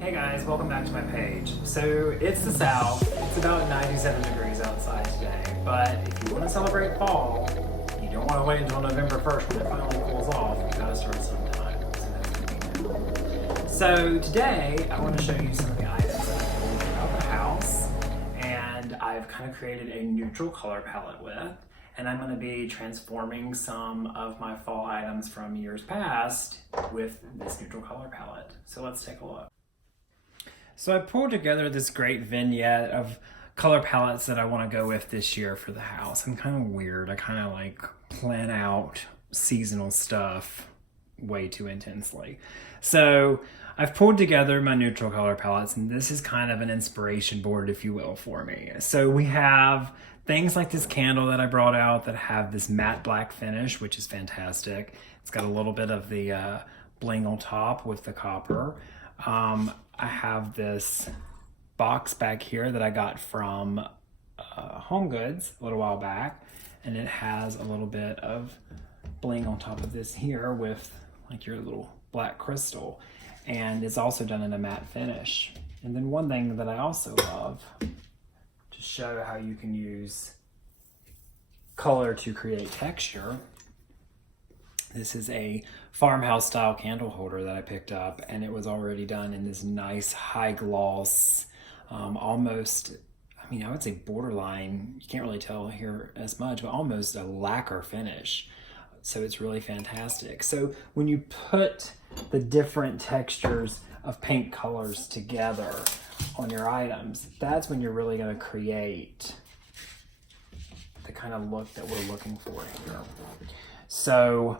Hey guys, welcome back to my page. So it's the South, it's about 97 degrees outside today, but if you want to celebrate fall, you don't want to wait until November 1st when it finally cools off, you gotta start sometime. So that's gonna be now. So today, I want to show you some of the items that I pulled throughout the house, and I've kind of created a neutral color palette with, and I'm going to be transforming some of my fall items from years past with this neutral color palette. So let's take a look. So I pulled together this great vignette of color palettes that I want to go with this year for the house. I'm kind of weird. I kind of like plan out seasonal stuff way too intensely. So I've pulled together my neutral color palettes, and this is kind of an inspiration board, if you will, for me. So we have things like this candle that I brought out that have this matte black finish, which is fantastic. It's got a little bit of the bling on top with the copper. I have this box back here that I got from Home Goods a little while back, and it has a little bit of bling on top of this here with like your little black crystal, and it's also done in a matte finish. And then one thing that I also love to show how you can use color to create texture. This is a farmhouse style candle holder that I picked up, and it was already done in this nice high gloss, almost, I mean, I would say borderline, you can't really tell here as much, but almost a lacquer finish. So it's really fantastic. So when you put the different textures of paint colors together on your items, that's when you're really going to create the kind of look that we're looking for here. So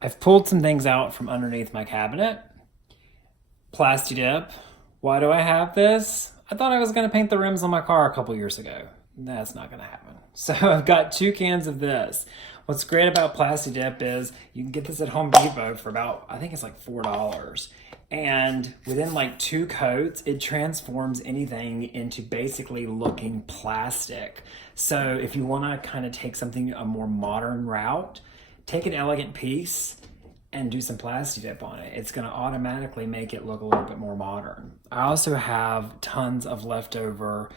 I've pulled some things out from underneath my cabinet. Plasti Dip. Why do I have this? I thought I was going to paint the rims on my car a couple years ago. That's not going to happen. So I've got 2 cans of this. What's great about Plasti Dip is you can get this at Home Depot for about, I think it's like $4. And within like 2 coats, it transforms anything into basically looking plastic. So if you want to kind of take something a more modern route, take an elegant piece and do some Plasti Dip on it. It's going to automatically make it look a little bit more modern. I also have tons of leftover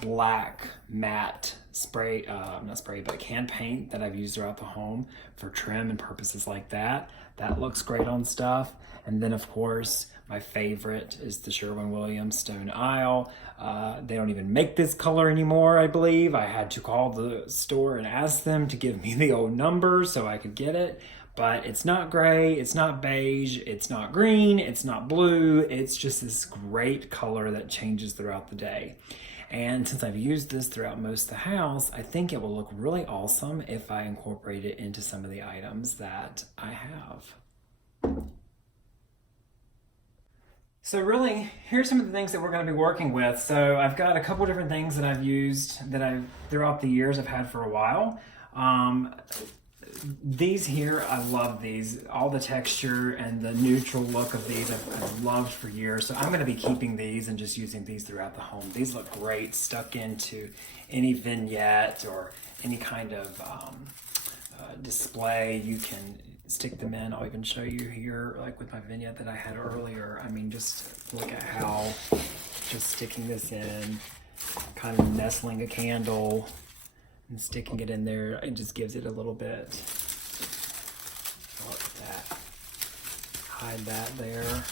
black matte spray, not spray, but can paint that I've used throughout the home for trim and purposes like that. That looks great on stuff. And then of course, my favorite is the Sherwin-Williams Stone Isle. They don't even make this color anymore, I believe. I had to call the store and ask them to give me the old number so I could get it. But it's not gray, it's not beige, it's not green, it's not blue. It's just this great color that changes throughout the day. And since I've used this throughout most of the house, I think it will look really awesome if I incorporate it into some of the items that I have. So really, here's some of the things that we're going to be working with. So I've got a couple different things that I've used that I've throughout the years I've had for a while. These here, I love these. All the texture and the neutral look of these I've loved for years. So I'm going to be keeping these and just using these throughout the home. These look great stuck into any vignette or any kind of display. You can stick them in. I'll even show you here, like with my vignette that I had earlier. I mean, just look at how just sticking this in, kind of nestling a candle and sticking it in there, it just gives it a little bit. Look at that. Hide that there.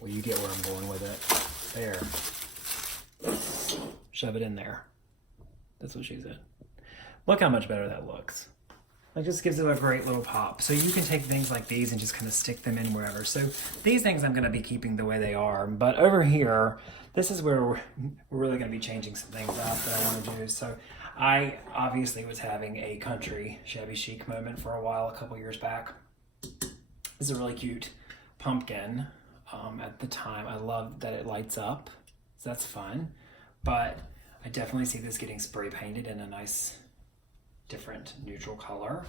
Well, you get where I'm going with it. There. Shove it in there. That's what she said. Look how much better that looks. It just gives it a great little pop. So you can take things like these and just kind of stick them in wherever. So these things I'm going to be keeping the way they are. But over here, this is where we're really going to be changing some things up that I want to do. So I obviously was having a country shabby chic moment for a while, a couple years back. This is a really cute pumpkin at the time. I love that it lights up. So that's fun. But I definitely see this getting spray painted in a nice different neutral color.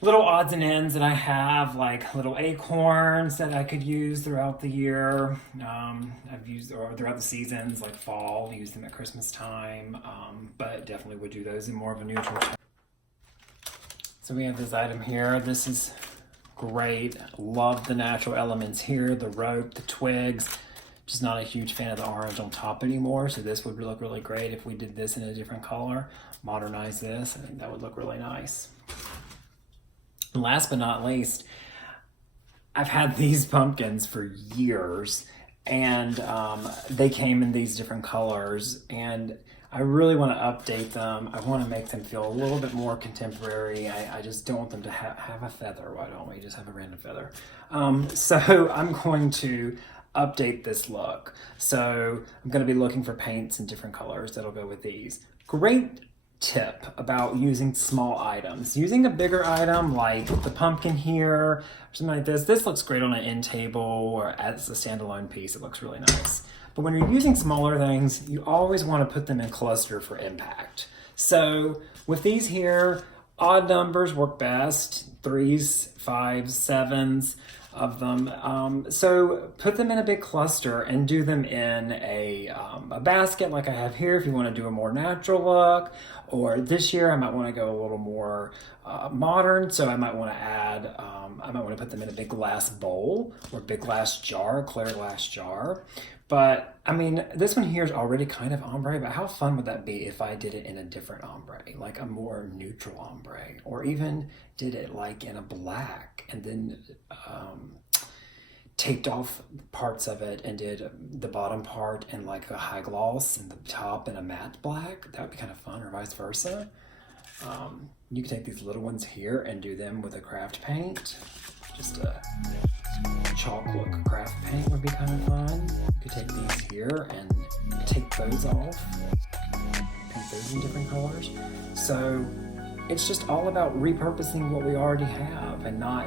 Little odds and ends that I have, like little acorns that I could use throughout the year. I've used or throughout the seasons, like fall, use them at Christmas time, but definitely would do those in more of a neutral tone. So we have this item here. This is great. Love the natural elements here, the rope, the twigs. Just not a huge fan of the orange on top anymore, so this would look really great if we did this in a different color. Modernize this, I think that would look really nice. And last but not least, I've had these pumpkins for years, and they came in these different colors, and I really want to update them. I want to make them feel a little bit more contemporary. I just don't want them to have a feather. Why don't we just have a random feather? So I'm going to update this look. So I'm going to be looking for paints in different colors that'll go with these. Great tip about using small items. Using a bigger item like the pumpkin here, or something like this looks great on an end table or as a standalone piece. It looks really nice. But when you're using smaller things, you always want to put them in cluster for impact. So with these here, odd numbers work best, 3s, 5s, 7s of them. So put them in a big cluster and do them in a basket like I have here if you want to do a more natural look. Or this year I might want to go a little more modern, so I might want to add, I might want to put them in a big glass bowl or a big glass jar, clear glass jar. But I mean, this one here is already kind of ombre, but how fun would that be if I did it in a different ombre, like a more neutral ombre, or even did it like in a black and then taped off parts of it and did the bottom part in like a high gloss and the top in a matte black. That would be kind of fun, or vice versa. You could take these little ones here and do them with a craft paint. Just a chalk look craft paint would be kind of fun. You could take these here and take those off, paint those in different colors. So it's just all about repurposing what we already have and not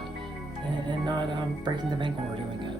breaking the bank when we're doing it.